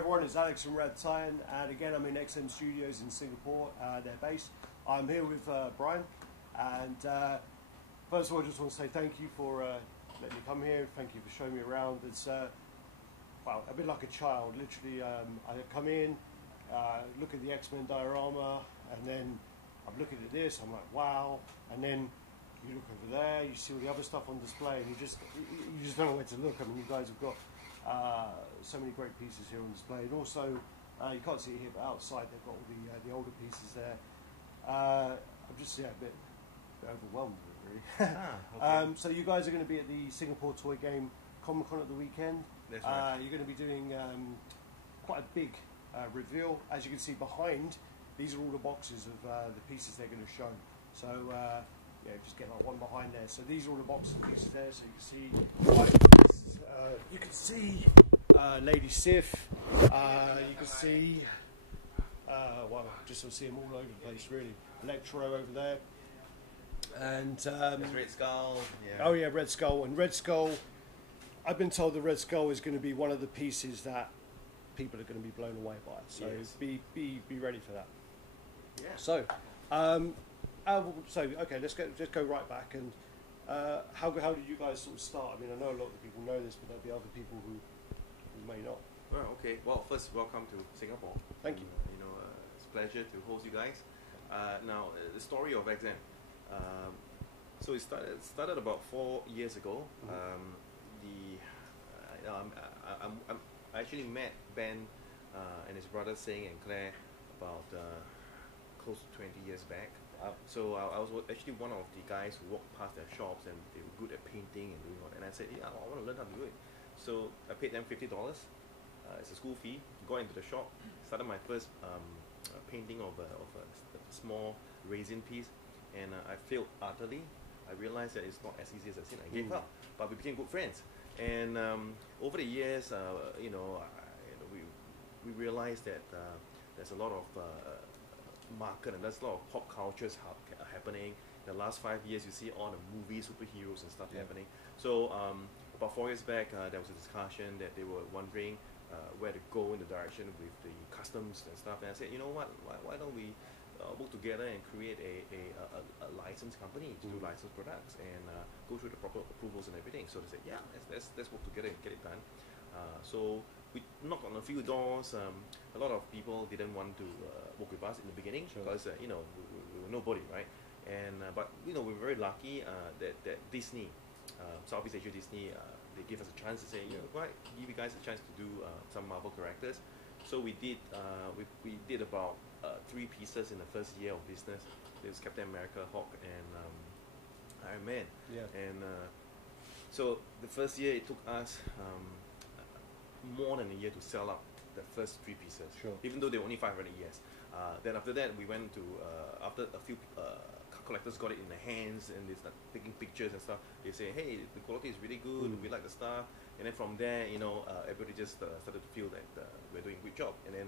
everyone, it's Alex from Red Titan, and again I'm in XM Studios in Singapore, they're based. I'm here with Brian, and first of all I just want to say thank you for letting me come here, thank you for showing me around. It's well, a bit like a child, literally. I come in, look at the X-Men diorama, and then I'm looking at this, I'm like wow, and then you look over there, you see all the other stuff on display, and you just don't know where to look. I mean, you guys have got so many great pieces here on display, and also you can't see it here, but outside they've got all the older pieces there. I'm just a bit overwhelmed with it, really. Okay. So you guys are going to be at the Singapore Toy Game Comic Con at the weekend. That's right. You're going to be doing quite a big reveal. As you can see behind, these are all the boxes of the pieces they're going to show. So yeah, just get like one behind there. So these are all the boxes and pieces there. So you can see Lady Sif. You can see well, just sort of see them all over the place, really. Electro over there, and there's Red Skull. Yeah. Oh yeah, Red Skull. And Red Skull, I've been told the Red Skull is going to be one of the pieces that people are going to be blown away by. So yes. be ready for that. Yeah. So, okay, let's go right back. And how did you guys sort of start? I mean, I know a lot of people know this, but there'll be other people who may not. Oh, okay. Well, first, welcome to Singapore. Thank you. You know, it's a pleasure to host you guys. Now, the story of XM. So it started about 4 years ago. I actually met Ben and his brother Sing and Claire about close to 20 years back. So I was actually one of the guys who walked past their shops, and they were good at painting and doing all. And I said, yeah, I want to learn how to do it. So I paid them $50. It's a school fee. Got into the shop, started my first painting of a small resin piece, and I failed utterly. I realized that it's not as easy as I said. I gave up, but we became good friends. And over the years, we realized that there's a lot of market, and there's a lot of pop cultures happening. The last 5 years, you see all the movies, superheroes and stuff happening. So about 4 years back, there was a discussion that they were wondering where to go in the direction with the customs and stuff. And I said, you know what? Why don't we work together and create a licensed company to do licensed products and go through the proper approvals and everything. So they said, yeah, let's work together and get it done. So we knocked on a few doors. A lot of people didn't want to work with us in the beginning because you know we were nobody, right? And but you know, we're very lucky that Disney, Southeast Asia Disney, they gave us a chance to say, you know, right, give you guys a chance to do some Marvel characters. So we did we did about 3 pieces in the first year of business. There was Captain America, Hulk, and Iron Man. Yeah. And so the first year it took us more than a year to sell up the first 3 pieces. Sure. Even though they were only 500 years. Then after that we went to after a few collectors got it in their hands and they start taking pictures and stuff. They say, hey, the quality is really good. We like the stuff. And then from there, you know, everybody just started to feel that we're doing a good job. And then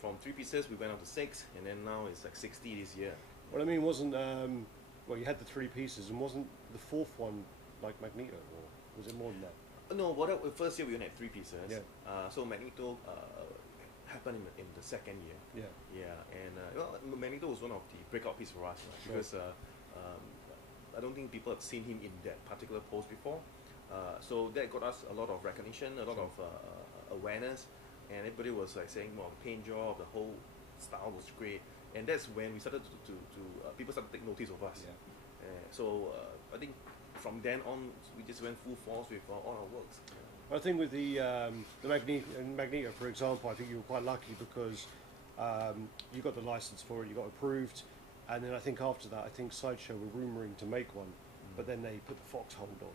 from 3 pieces, we went up to 6, and then now it's like 60 this year. Well, I mean, wasn't well, you had the 3 pieces, and wasn't the 4th one like Magneto, or was it more than that? No, the first year we only had 3 pieces. Yeah. So Magneto happened in the second year. Yeah. Yeah, and well, Magneto was one of the breakout pieces for us, right? Because I don't think people have seen him in that particular pose before. So that got us a lot of recognition, a lot of awareness, and everybody was like saying, well, the paint job, the whole style was great, and that's when we started to people started to take notice of us. Yeah. So I think from then on we just went full force with all our works. I think with the Magneto, for example, I think you were quite lucky because you got the license for it, you got approved, and then I think after that, I think Sideshow were rumouring to make one, but then they put the Fox hold on,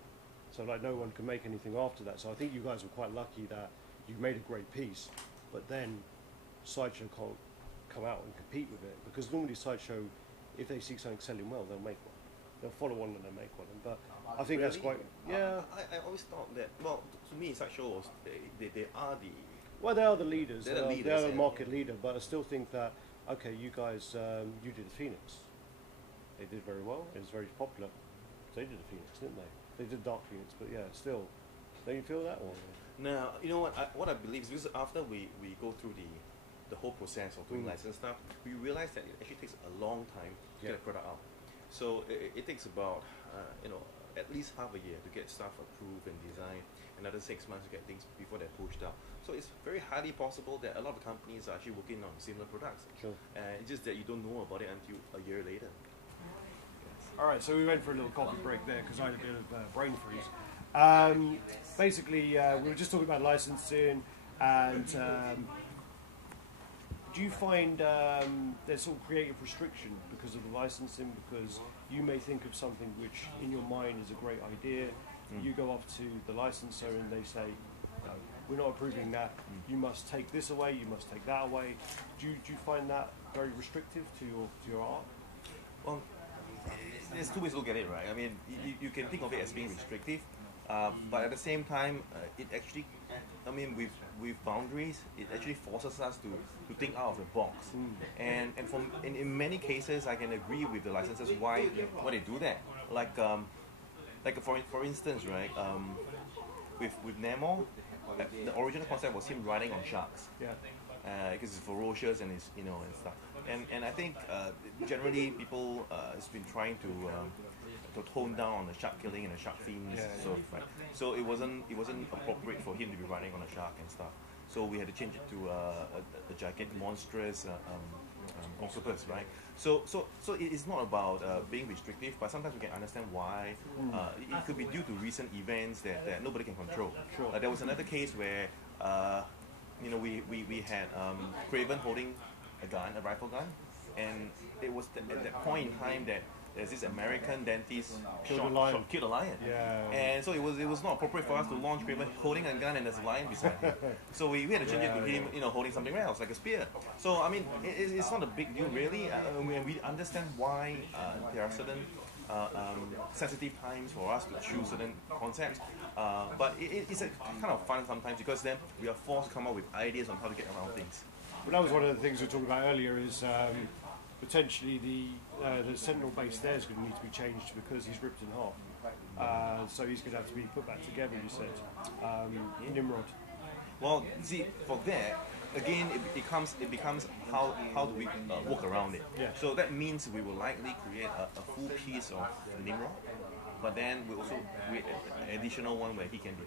so like no one could make anything after that. So I think you guys were quite lucky that you made a great piece, but then Sideshow can't come out and compete with it, because normally Sideshow, if they see something selling well, they'll make one. They'll follow on and they'll make one. But I think that's quite, yeah. I always thought that, well, to me, Sideshow was, they are the... Well, they are the leaders. They're the leaders. They're the market leader, but I still think that, okay, you guys, you did the Phoenix. They did very well. It was very popular. They did the Phoenix, didn't they? They did Dark Phoenix, but yeah, still, Don't you feel that? Or? Now, you know what I believe is because after we go through the whole process of doing license stuff, we realize that it actually takes a long time to get a product out. So it takes about at least half a year to get stuff approved and designed, another 6 months to get things before they're pushed out. So it's very highly possible that a lot of companies are actually working on similar products. Sure. It's just that you don't know about it until a year later. All right, so we went for a little coffee break there because I had a bit of brain freeze. Basically, we were just talking about licensing, and do you find there's sort of creative restriction because of the licensing? Because you may think of something which, in your mind, is a great idea. You go off to the licensor and they say, no, we're not approving that. You must take this away. You must take that away. Do you find that very restrictive to your art? Well, there's two ways to look at it, right? I mean, you can think of it as being restrictive, but at the same time, it actually, I mean, with boundaries, it actually forces us to think out of the box. And in many cases, I can agree with the licensors why they do that. Like for instance, right? With Nemo, the original concept was him riding on sharks. Yeah. Because it's ferocious and it's and stuff. And I think generally people has been trying to tone down on the shark killing and the shark themes. Right? So it wasn't appropriate for him to be riding on a shark and stuff. So we had to change it to a gigantic monstrous octopus, right? So it is not about being restrictive, but sometimes we can understand why. It could be due to recent events that nobody can control. Sure. There was another case where we had Craven holding a rifle gun, and it was at that point in time that there's this American dentist killed a lion. Yeah. And so it was not appropriate for us to launch Craven holding a gun and there's a lion beside him. So we had to change it to him, holding something else like a spear. So I mean, it's not a big deal really. We understand why there are certain sensitive times for us to choose certain concepts. But it's a kind of fun sometimes because then we are forced to come up with ideas on how to get around things. Well, that was one of the things we were talking about earlier is potentially the Sentinel base there is going to need to be changed because he's ripped in half. So he's going to have to be put back together, you said. Nimrod. Well, see, for that, again, it becomes how do we work around it. Yeah. So that means we will likely create a full piece of Nimrod, but then we also create an additional one where he can be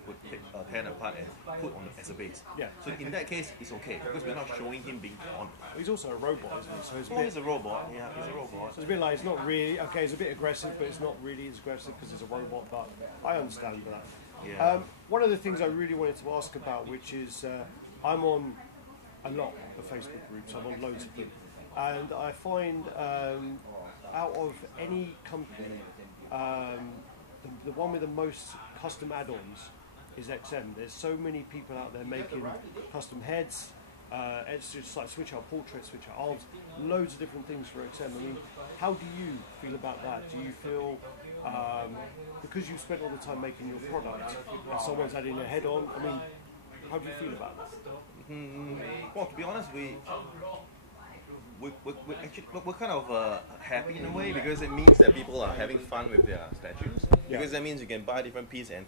tear apart and put on as a base. Yeah. So in that case, it's okay because we're not showing him being on. He's also a robot, isn't he? So it's He's a robot. Yeah, he's a robot. So it's a bit like, it's not really, okay, it's a bit aggressive, but it's not really as aggressive because it's a robot, but I understand that. Yeah. One of the things I really wanted to ask about, which is, I'm on a lot of Facebook groups, I'm on loads of them, and I find out of any company, the one with the most custom add-ons is XM. There's so many people out there making custom heads, it's just like switch out portraits, switch out arms, loads of different things for XM. I mean, how do you feel about that? Do you feel, because you've spent all the time making your product, and someone's adding a head on, I mean, how do you feel about that? Well, to be honest, we're kind of happy in a way because it means that people are having fun with their statues. Yeah. Because that means you can buy a different piece and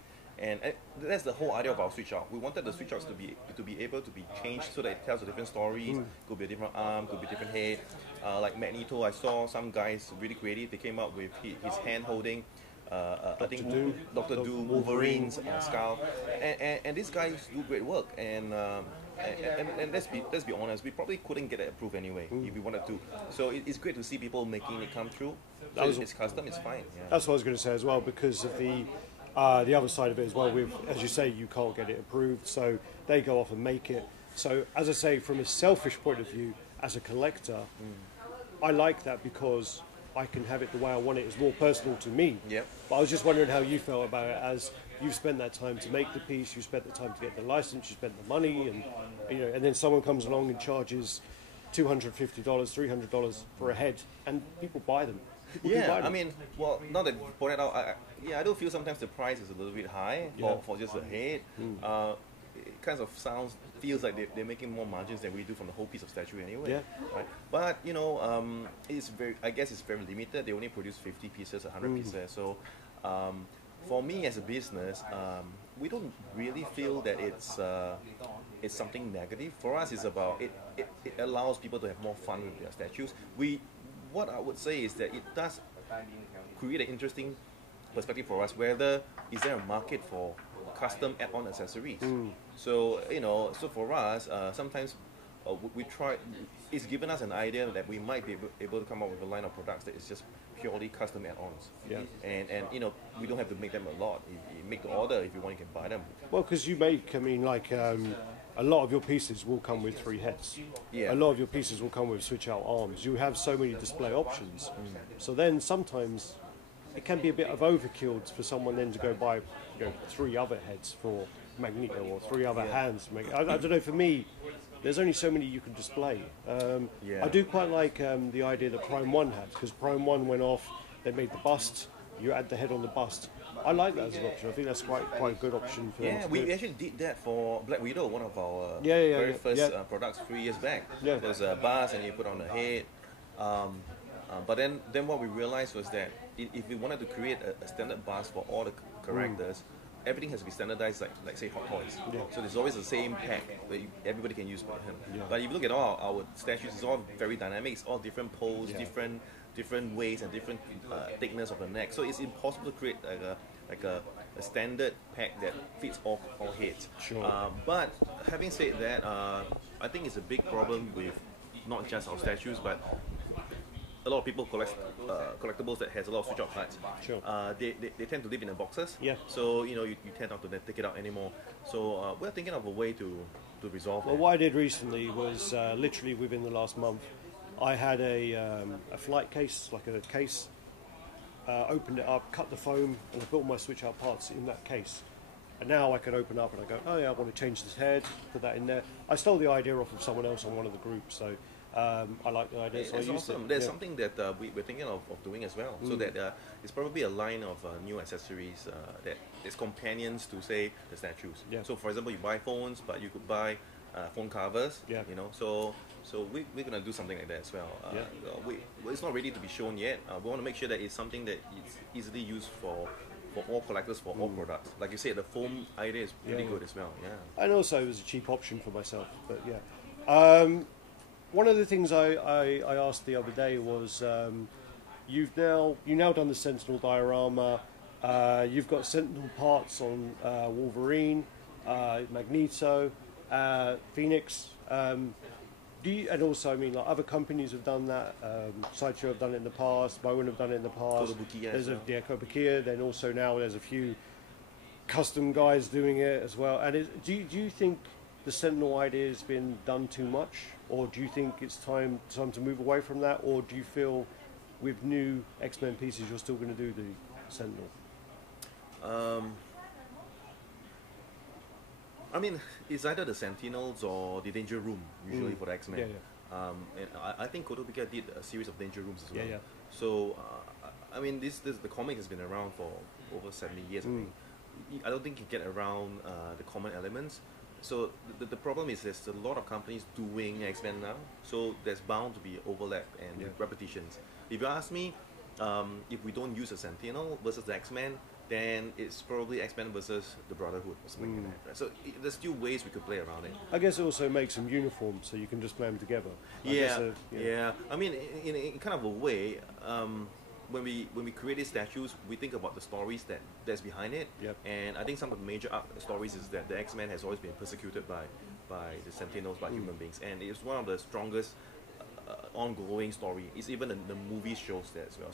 that's the whole idea of our switch out. We wanted the switch outs to be able to be changed so that it tells a different stories. Could be a different arm, could be a different head. Like Magneto, I saw some guys really creative. They came up with his hand holding. I think Dr. Doom, Wolverine's skull, and these guys do great work. And let's be honest, we probably couldn't get it approved anyway if we wanted to. So it's great to see people making it come through. So it's custom, it's fine. Yeah. That's what I was going to say as well, because of the other side of it as well. With, as you say, you can't get it approved, so they go off and make it. So as I say, from a selfish point of view, as a collector, I like that because I can have it the way I want it. It's more personal to me. Yep. But I was just wondering how you felt about it, as you've spent that time to make the piece, you spent the time to get the license, you spent the money, and and then someone comes along and charges $250, $300 for a head, and people buy them. People do buy them. I mean, well, now that you pointed out, I do feel sometimes the price is a little bit high for just a head. It kind of feels like they're making more margins than we do from the whole piece of statue anyway. Yeah. Right? But I guess it's very limited. They only produce 50 pieces, 100 pieces. So for me as a business, we don't really feel that it's something negative. For us, it's about it allows people to have more fun with their statues. What I would say is that it does create an interesting perspective for us. Whether is there a market for custom add-on accessories? So so for us, sometimes we try. It's given us an idea that we might be able to come up with a line of products that is just purely custom add-ons. Yeah. And we don't have to make them a lot. You make the order. If you want, you can buy them. Well, because you make, I mean, like a lot of your pieces will come with 3 heads. Yeah. A lot of your pieces will come with switch-out arms. You have so many display options. So then sometimes it can be a bit of overkill for someone then to go buy 3 other heads for Magneto or 3 other hands. I don't know, for me, there's only so many you can display. I do quite like the idea that Prime 1 had, because Prime 1 went off, they made the bust, you add the head on the bust. I like that as an option. I think that's quite a good option for them to we do. actually did that for Black Widow, one of our very first products 3 years back. Yeah. There was a bust and you put on the head. But then what we realized was that if we wanted to create a standard bust for all the characters, everything has to be standardized, like say Hot Toys. Yeah. So there's always the same pack that everybody can use but him. But if you look at all our statues, it's all very dynamic. It's all different pose, different weights and different thickness of the neck. So it's impossible to create like a standard pack that fits all heads. Sure. But having said that, I think it's a big problem with not just our statues, but a lot of people collect collectibles that has a lot of switch-out parts. Sure. They tend to live in the boxes. Yeah. So you tend not to then take it out anymore. So we're thinking of a way to resolve Well, that. what I did recently was literally within the last month, I had a flight case, like a case, opened it up, cut the foam, and I put all my switch-out parts in that case. And now I can open up and I go, oh yeah, I want to change this head, put that in there. I stole the idea off of someone else on one of the groups, so I like the idea. So I It's used awesome. it. There's Yeah. something that we're thinking of doing as well. So that it's probably a line of new accessories that is companions to, say, the statues. Yeah. So for example, you buy phones, but you could buy phone covers. Yeah. So we're gonna do something like that as well. Yeah. It's not ready to be shown yet. We want to make sure that it's something that is easily used for all collectors, for all products. Like you said, the foam idea is really good as well. Yeah. And also it was a cheap option for myself, but yeah. One of the things I asked the other day was, you now done the Sentinel diorama. You've got Sentinel parts on Wolverine, Magneto, Phoenix. And also, I mean, like other companies have done that. Sideshow have done it in the past. Bowen have done it in the past. Kotobukiya There's as well. Kotobukiya. Then also now there's a few custom guys doing it as well. And do you think the Sentinel idea has been done too much, or do you think it's time to move away from that, or do you feel with new X-Men pieces you're still going to do the Sentinel? I mean, it's either the Sentinels or the Danger Room, usually for the X-Men. Yeah, And I think Kotobukiya did a series of Danger Rooms as well. Yeah. So, I mean, the comic has been around for over 70 years, I think. I don't think you get around the common elements. So the problem is there's a lot of companies doing X-Men now, so there's bound to be overlap and repetitions. If you ask me, if we don't use a Sentinel versus the X-Men, then it's probably X-Men versus the Brotherhood or something like that. Right? So there's still ways we could play around it. I guess it also makes them uniforms, so you can just play them together. Yeah. I mean, in kind of a way, when we create these statues, we think about the stories that's behind it. Yep. And I think some of the major stories is that the X-Men has always been persecuted by the Sentinels, by human beings, and it's one of the strongest ongoing story. It's even the movie shows that as well.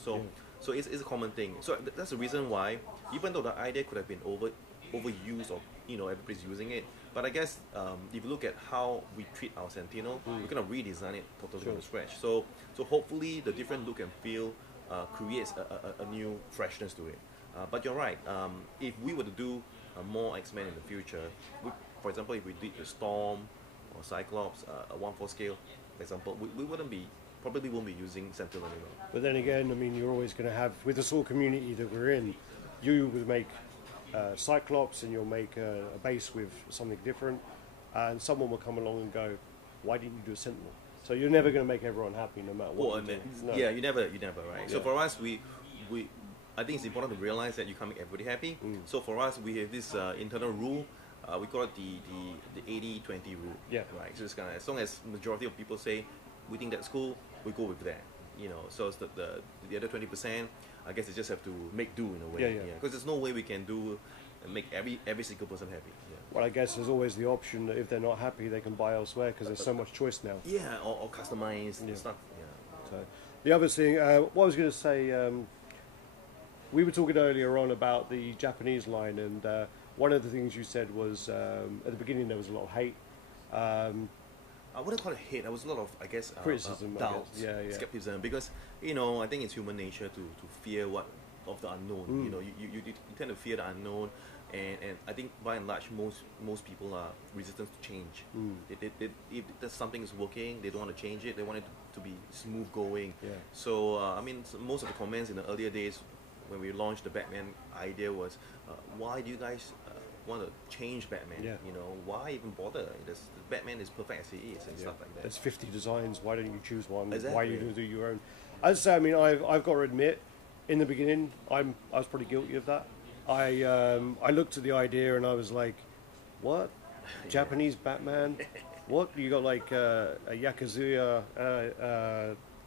So it's a common thing. So that's the reason why, even though the idea could have been overused or everybody's using it, but I guess if you look at how we treat our Sentinel, we're gonna redesign it totally from scratch. So hopefully the different look and feel creates a new freshness to it. But you're right. If we were to do more X-Men in the future, for example, if we did the Storm or Cyclops, a 1/4 scale, for example, we probably won't be using Sentinel anymore. But then again, I mean, you're always going to have, with the sort of community that we're in, you would make Cyclops and you'll make a base with something different, and someone will come along and go, why didn't you do a Sentinel? So you're never going to make everyone happy no matter what. You never, right? So for us, we I think it's important to realize that you can't make everybody happy. So for us, we have this internal rule. We call it the 80-20 rule. Yeah. Right. So it's kind of, as long as majority of people say we think that's cool, we go with that. You know. So it's the other 20%. I guess they just have to make do in a way. Yeah. Because there's no way we can make every single person happy. Yeah. Well, I guess there's always the option that if they're not happy, they can buy elsewhere because there's so much choice now. Yeah, or customized and stuff. Yeah. So, the other thing, what I was going to say, we were talking earlier on about the Japanese line, and one of the things you said was at the beginning there was a lot of hate. I wouldn't call it hate. There was a lot of, I guess, criticism, doubt, yeah. skepticism, because I think it's human nature to fear what of the unknown. You know, you tend to fear the unknown, and I think by and large most people are resistant to change. If there's something is working, they don't want to change it. They want it to be smooth going. Yeah. So most of the comments in the earlier days when we launched the Batman idea was, why do you guys want to change Batman? Yeah. You know, why even bother? Batman is perfect as he is and stuff like that. There's 50 designs. Why don't you choose one? Exactly. Why are you going to do your own? I'd say, I mean, I've got to admit, in the beginning, I was pretty guilty of that. I looked at the idea and I was like, what? Japanese Batman? What? You got like a Yakuza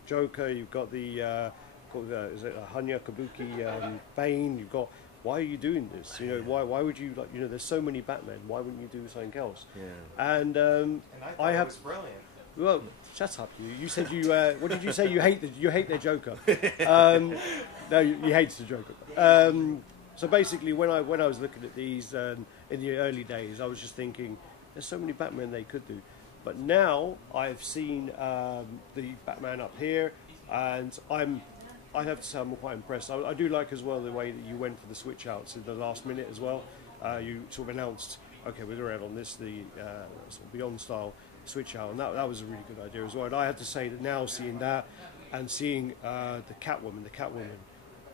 Joker. You've got the is it a Hanya Kabuki Bane? You've got. Why are you doing this? You know, why would you like? You know, there's so many Batman. Why wouldn't you do something else? Yeah. And I thought it was brilliant. Well, shut up, you. You said you. What did you say? You hate their Joker. No, you hate the Joker. So basically, when I was looking at these in the early days, I was just thinking, there's so many Batman they could do. But now I've seen the Batman up here, and I have to say I'm quite impressed. I do like as well the way that you went for the switch outs in the last minute as well. You sort of announced, okay, we're going to add on this, the sort of Beyond style switch out, and that was a really good idea as well. And I have to say that now seeing that and seeing the Catwoman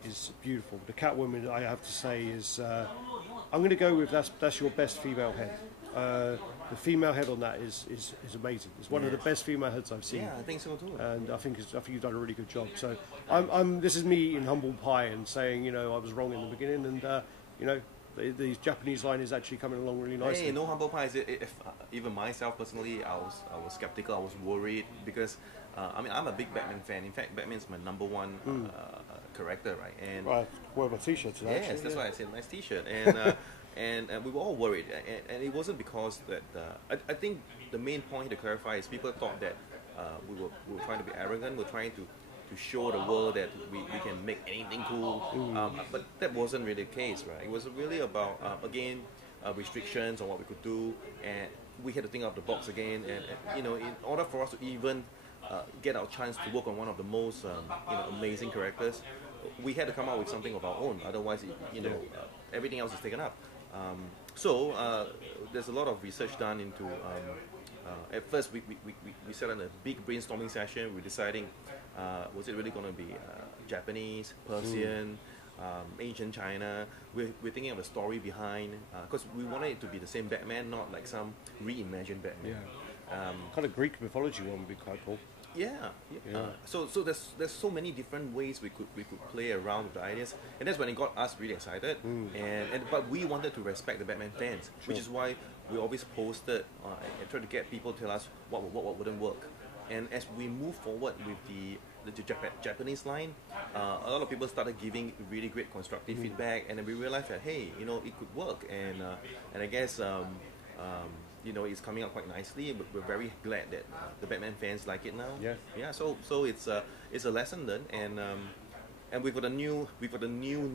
is beautiful. The Catwoman, I have to say, is I'm going to go with that's your best female head. The female head on that is amazing. It's one of the best female heads I've seen. Yeah, I think so too. And I think you've done a really good job. So this is me eating humble pie and saying, you know, I was wrong in the beginning, and you know, the Japanese line is actually coming along really nicely. Hey, no humble pie. If even myself personally, I was skeptical. I was worried because I mean, I'm a big Batman fan. In fact, Batman's my number one character, right? And I wear my T-shirt today. Yes, that's why I said nice T-shirt. And and we were all worried, and it wasn't because that. I think the main point to clarify is people thought that we were trying to be arrogant. We're trying to show the world that we can make anything cool. But that wasn't really the case, right? It was really about again restrictions on what we could do, and we had to think out of the box again. And you know, in order for us to even get our chance to work on one of the most amazing characters, we had to come out with something of our own. Otherwise, everything else is taken up. So there's a lot of research done into. At first, we set on a big brainstorming session. We're deciding, was it really going to be Japanese, Persian, ancient China? We're thinking of a story behind, because we wanted it to be the same Batman, not like some reimagined Batman. Yeah. Kind of Greek mythology one would be quite cool. Yeah. So there's so many different ways we could play around with the ideas, and that's when it got us really excited. But we wanted to respect the Batman fans, which is why we always posted and tried to get people to tell us what wouldn't work. And as we move forward with the Japanese line, a lot of people started giving really great constructive feedback, and then we realized that hey, it could work, and I guess. It's coming out quite nicely. But we're very glad that the Batman fans like it now. Yeah. So it's a lesson learned, and we've got a new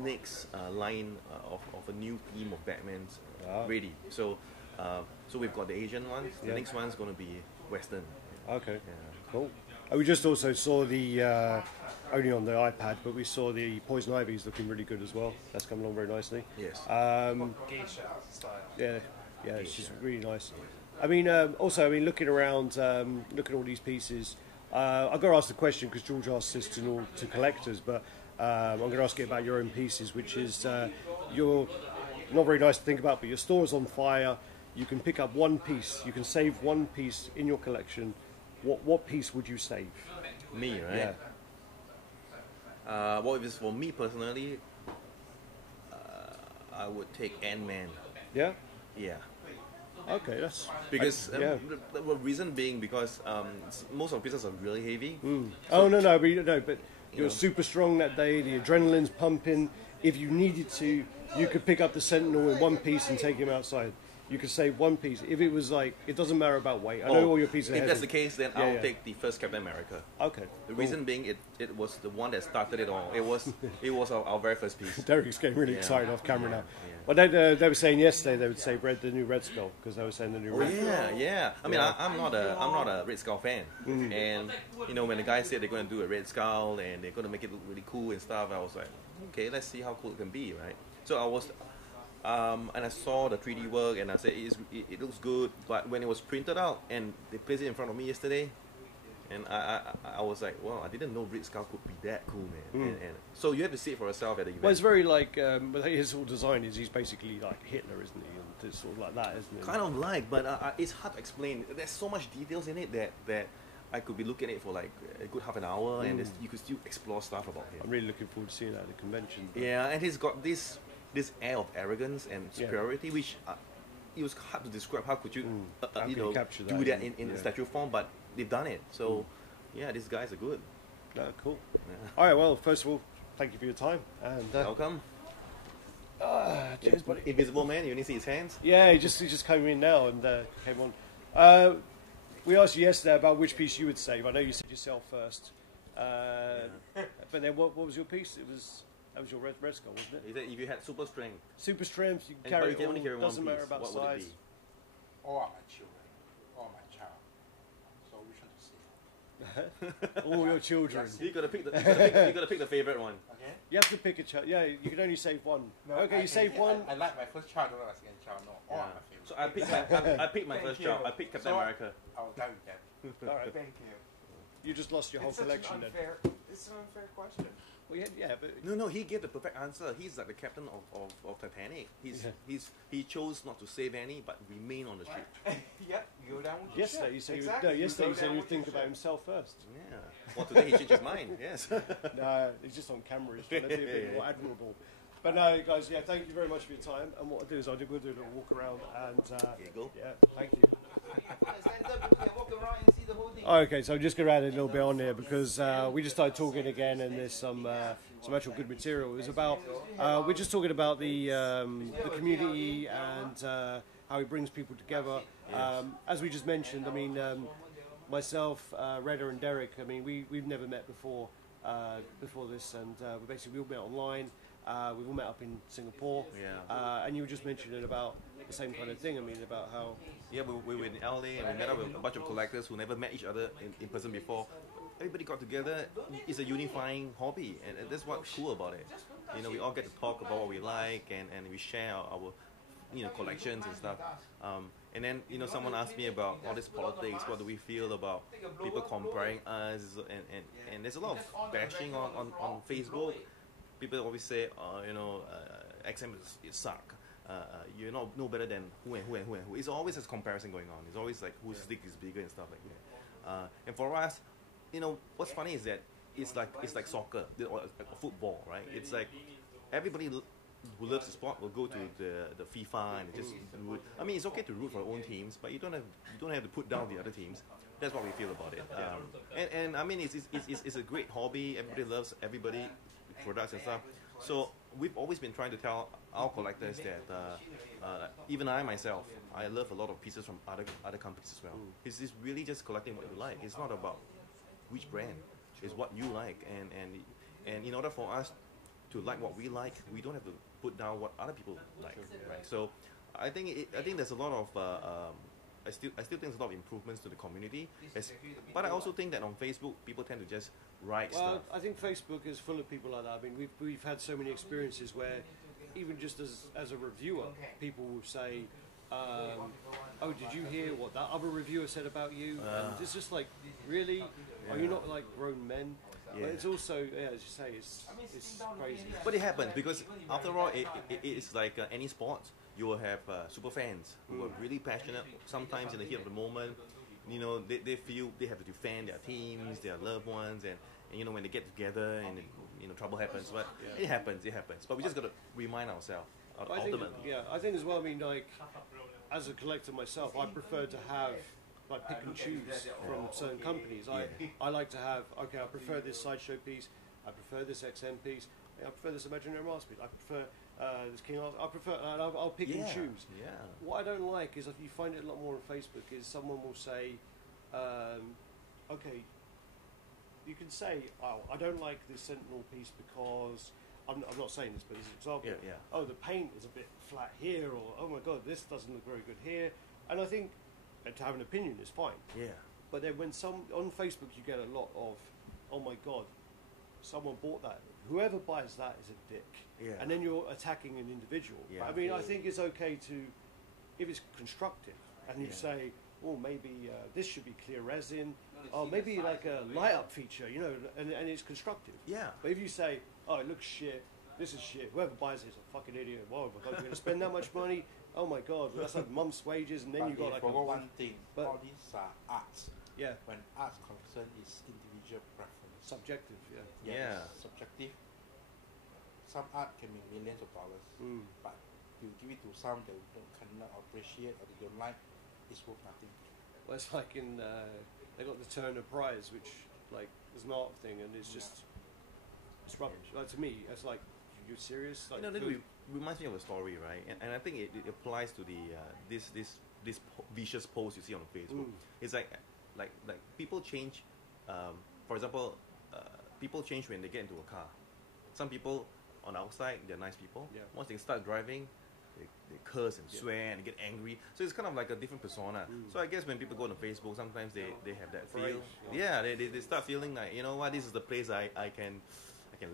next line of a new theme of Batman's ready. So we've got the Asian one. The next one's going to be Western. Okay. Yeah. Cool. We just also saw the only on the iPad, but we saw the Poison Ivy's looking really good as well. That's coming along very nicely. Yes. Geisha style. Yeah, she's really nice. I mean, looking around, looking at all these pieces, I've got to ask the question because George asked this to collectors, but I'm going to ask you about your own pieces, which is you're not very nice to think about, but your store is on fire. You can pick up one piece. You can save one piece in your collection. What piece would you save? Me, right? Yeah. Well, if it's for me personally, I would take Ant-Man. Yeah. Yeah. Okay, that's Because yeah. the reason being because most of the pieces are really heavy. Oh no, but you're know. super strong that day. The adrenaline's pumping. If you needed to, you could pick up the Sentinel in one piece and take him outside. You could save one piece. If it was like, it doesn't matter about weight. I know all your pieces are If heavy. that's the case, then Yeah, I'll yeah. take the first Captain America. Okay. The reason being, it was the one that started it all. It was our very first piece. Derek's getting really Yeah. excited off camera now. Yeah. Well, they were saying yesterday they would say the new Red Skull because they were saying the new Oh Red Skull. yeah. I mean, I'm not a Red Skull fan, and you know when the guy said they're going to do a Red Skull and they're going to make it look really cool and stuff, I was like, okay, let's see how cool it can be, right? So I was, and I saw the 3D work and I said it looks good, but when it was printed out and they placed it in front of me yesterday, and I was like, wow, I didn't know Red Skull could be that cool, man. And so you have to see it for yourself at the event. Well, it's very like, but his whole design is he's basically like Hitler, isn't he? And it's sort of like that, isn't it? Kind of like, but it's hard to explain. There's so much details in it that I could be looking at it for like a good half an hour, and you could still explore stuff about him. I'm really looking forward to seeing that at the convention. Yeah, and he's got this air of arrogance and superiority, which it was hard to describe. How could you, How can you capture that do that in- in yeah. statue form? But they've done it. So, yeah, these guys are good. No, cool. Yeah. All right, well, first of all, thank you for your time. And Welcome. cheers, buddy. Invisible Man, you only see his hands. Yeah, he just came in now and came on. We asked you yesterday about which piece you would save. I know you said yourself first, but then what was your piece? That was your red skull, wasn't it? He said if you had super strength, Super strength, you can but carry you it can all. only carry one Doesn't matter piece, about what would it size. be? All are my children, all my child. So which one to say? All your children. You gotta pick the favorite one. Okay. You have to pick a child. Yeah, you can only save one. No, Okay, you save one. I like my first child, don't like my second child. No, all are my favorite. So I picked my Thank first you. child. I picked Captain So- America. I will die with them. All right, Thank you. you just lost your whole collection then. It's an unfair question. Well, yeah, but No, he gave the perfect answer. He's like the captain of Titanic. He chose not to save Annie, but remain on the ship. Yep, you go down with the yesterday ship. you said Exactly. yesterday go you said down he'd with the think ship. about himself first. Yeah. Well, today he changed his mind. Yes. No, he's just on camera. He's trying to be a bit more admirable. But no, guys, yeah, thank you very much for your time. And what I'll do is I'll do a little walk around and Here you go. yeah, thank you. Stand up, people can walk around and see the whole thing. Okay, so I'm just going to add a little bit on there because we just started talking again, and there's some actual good material. It was about we're just talking about the community and how it brings people together. As we just mentioned, I mean, myself, Redder, and Derek. I mean, we've never met before this, and we all met online. We've all met up in Singapore. Yeah. And you were just mentioning about the same kind of thing. I mean, about how. Yeah, we were in LA and we met up with a bunch of collectors who never met each other in person before. Everybody got together. It's a unifying hobby, and that's what's cool about it. You know, we all get to talk about what we like, and we share our collections and stuff. And then someone asked me about all this politics. What do we feel about people comparing us? And there's a lot of bashing on Facebook. People always say, XM is suck. You're no better than who and who and who and who. It's always this comparison going on. It's always like whose stick is bigger and stuff like that. And for us, what's funny is that it's like soccer or football, right? It's like everybody who loves the sport will go to the FIFA and just root. I mean, it's okay to root for your own teams, but you don't have to put down the other teams. That's what we feel about it. And I mean, it's a great hobby. Everybody loves everybody, products and stuff. So we've always been trying to tell our collectors that even I myself, I love a lot of pieces from other companies as well. It's really just collecting what you like. It's not about which brand. It's what you like, and in order for us to like what we like, we don't have to put down what other people like, right? So I think there's a lot of I still think there's a lot of improvements to the community, but I also think that on Facebook people tend to just write Well, stuff. I think Facebook is full of people like that. I mean, we've had so many experiences where, even just as a reviewer, people will say, "Oh, did you hear what that other reviewer said about you?" And it's just like, really? Are you not like grown men? Yeah. But it's also, as you say, it's crazy. But it happens because after all, it's like any sport. You will have super fans who are really passionate. Sometimes in the heat of the moment, they feel they have to defend their teams, their loved ones, and when they get together and trouble happens. But it happens. But we just got to remind ourselves. I think, ultimately. I think as well. I mean, like, as a collector myself, I prefer to have like pick and choose from certain companies. I like to have. Okay, I prefer this sideshow piece. I prefer this XM piece. I prefer this imaginary mask piece. I prefer this King Arthur. I prefer. And I'll pick and choose. Yeah. What I don't like is if you find it a lot more on Facebook. Is someone will say, okay, you can say, oh, I don't like this Sentinel piece because. I'm not saying this, but as an example, oh, the paint is a bit flat here, or oh my god, this doesn't look very good here. And I think to have an opinion is fine. Yeah. But then when on Facebook you get a lot of, oh my god, someone bought that. Whoever buys that is a dick. Yeah. And then you're attacking an individual. Yeah. I mean, I think it's okay to, if it's constructive, and you Yeah. say, oh, maybe this should be clear resin, or maybe like a light up feature, you know, and it's constructive. Yeah. But if you say, oh, it looks shit, this is shit, whoever buys it is a fucking idiot, why am I going to spend that much money? Oh my god, that's like month's wages, and then But you got you like forgot one thing. but- All these are arts. yeah, When arts concerned is individual preference. subjective, yeah. Yeah. It's subjective. Some art can be millions of dollars, but you give it to some that cannot appreciate or they don't like, it's worth nothing. Well, it's like in, they got the Turner Prize, which like is an art thing, and it's just, it's rubbish. Like to me, it's like, you're serious? Like, You know, that reminds me of a story, right? And I think it applies to the this vicious post you see on Facebook. It's like people change. For example, people change when they get into a car. Some people on the outside they're nice people. Yeah. Once they start driving, they curse and swear and get angry. So it's kind of like a different persona. So I guess when people go on Facebook, sometimes they have that feel. Brave, Yeah, they start feeling like, you know what, this is the place I can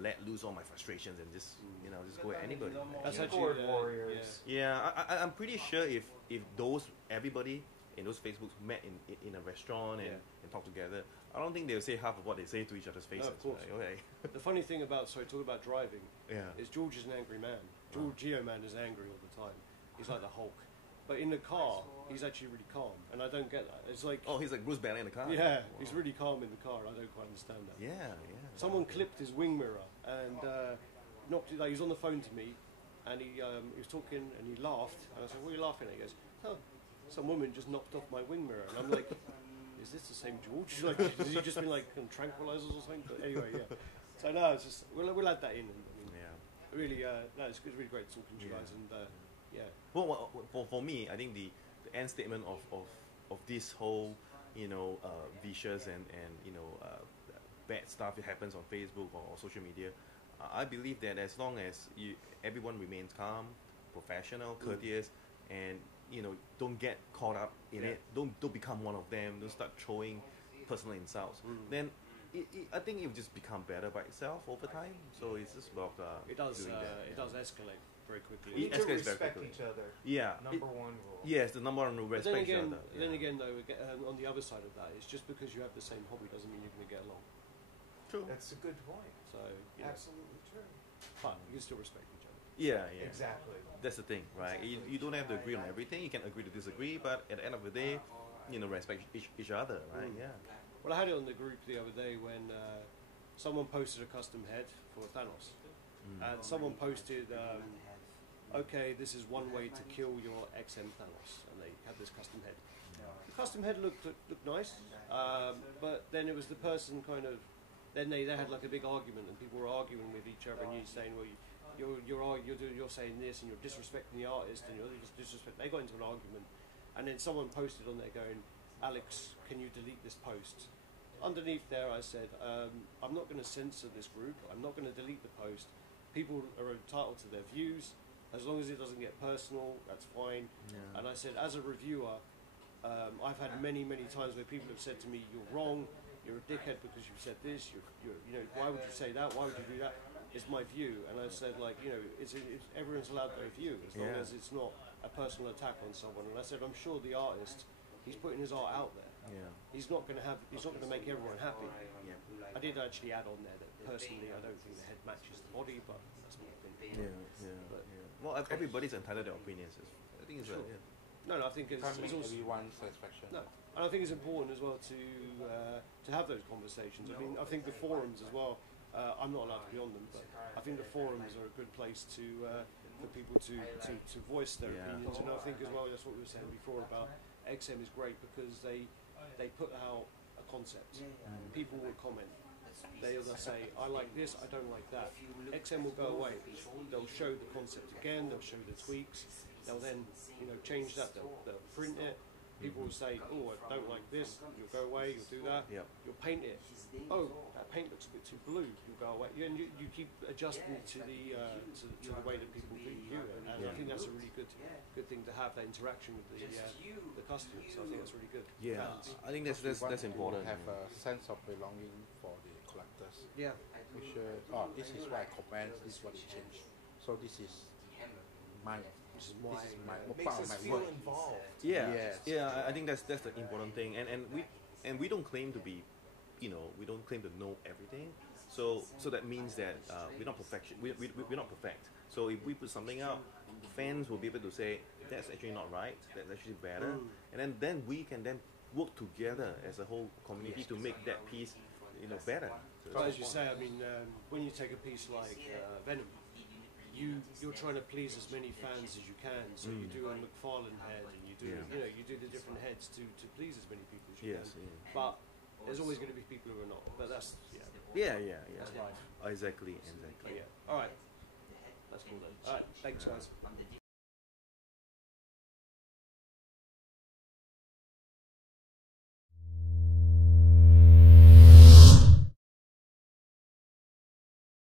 let loose all my frustrations and just just go at anybody. That's Yeah. actually Keyboard warriors. Yeah, I'm pretty sure if everybody in those Facebooks met in a restaurant and talk together, I don't think they'll say half of what they say to each other's faces. of course. Right? The funny thing about, talk about driving, Yeah. is George is an angry man. George Geoman is angry all the time. He's like the Hulk. But in the car, he's actually really calm, and I don't get that. It's like, Oh, he's like Bruce Banner in the car. yeah, Wow. he's really calm in the car. I don't quite understand that. Yeah. Someone clipped his wing mirror and knocked it. Like, he was on the phone to me, and he was talking and he laughed. And I said, "What are you laughing at?" He goes, "Oh, some woman just knocked off my wing mirror." And I'm like, "Is this the same George? Like, has he just been like on tranquilizers or something?" But anyway, yeah. So no, it's just we'll add that in. I mean, Yeah. really, no, it's really great talking to you guys, and yeah. Well, for me, I think the end statement of this whole vicious and bad stuff that happens on Facebook or social media, I believe that as long as everyone remains calm, professional, courteous, and don't get caught up in it, don't become one of them, don't start throwing personal insults, then I think it will just become better by itself over time. So it's just about It does. doing that. It does escalate very quickly. We need to escalates very respect quickly. each other. Yeah. Number one rule. Yes, the number one rule, But then respect each again, other. then Yeah. again, though, on the other side of that, it's just because you have the same hobby doesn't mean you're going to get along. True. That's a good point. So, you know, Absolutely true. fine, you can still respect each other. Yeah. Exactly. That's the thing, right? You don't have to agree on everything. You can agree to disagree, but at the end of the day, respect each other, right? Yeah. Well, I had it on the group the other day when someone posted a custom head for Thanos, and someone posted, "Okay, this is one way to kill your XM Thanos," and they had this custom head. The custom head looked nice, but then it was the person kind of. Then they had like a big argument, and people were arguing with each other, and you saying, "Well, you're saying this, and you're disrespecting the artist, and you're just disrespect." They got into an argument, and then someone posted on there going, "Alex, can you delete this post?" Underneath there, I said, "I'm not going to censor this group. I'm not going to delete the post. People are entitled to their views. As long as it doesn't get personal, that's fine." Yeah. And I said, as a reviewer, I've had many times where people have said to me, "You're wrong. You're a dickhead because you've said this. Why would you say that? Why would you do that?" It's my view, and I said, it's everyone's allowed their view as long as it's not a personal attack on someone. And I said, I'm sure the artist, he's putting his art out there. Yeah. He's not going to make everyone happy. Yeah. I did actually add on there that personally, I don't think the head matches the body, but that's my opinion. But- Well, everybody's entitled to their opinions. I think it's Sure. yeah. No, I think Can't make it's also everyone's satisfaction. no, and I think it's important as well to have those conversations. I mean, I think the forums as well. I'm not allowed to be on them, but I think the forums are a good place to for people to voice their Yeah. opinions. And I think as well, that's what we were saying before about XM is great because they put out a concept. People will comment. They'll say, I like this, I don't like that. XM will go away. They'll show the concept again, they'll show the tweaks, they'll then change that, they'll print it. People will say, oh, I don't like this, you'll go away, you'll do that. Yep. You'll paint it. Oh, that paint looks a bit too blue, you'll go away. And you keep adjusting to the way that people view it. And I think that's a really good thing to have, that interaction with the customers. So I think that's really good. Yeah, Fans. I think that's We want to important. have a sense of belonging for the collectors. Yeah. Make sure, this is what I comment, this is what it changed. So this is my Makes part of us my feel work. involved. Yeah, Yes. yeah. I think that's the important thing, and we don't claim to be, we don't claim to know everything. So that means that we're not perfection. We're not perfect. So if we put something out, fans will be able to say that's actually not right. That's actually better, and then we can then work together as a whole community to make that piece, better. But as you say, I mean, when you take a piece like Venom, you're trying to please as many fans as you can. So you do a McFarlane head, and you do you do the different heads to please as many people as you Yes, can. yeah. But there's always going to be people who are not. But that's Yeah. that's life. Exactly. But yeah. All right. That's cool then. All right. Thanks, guys.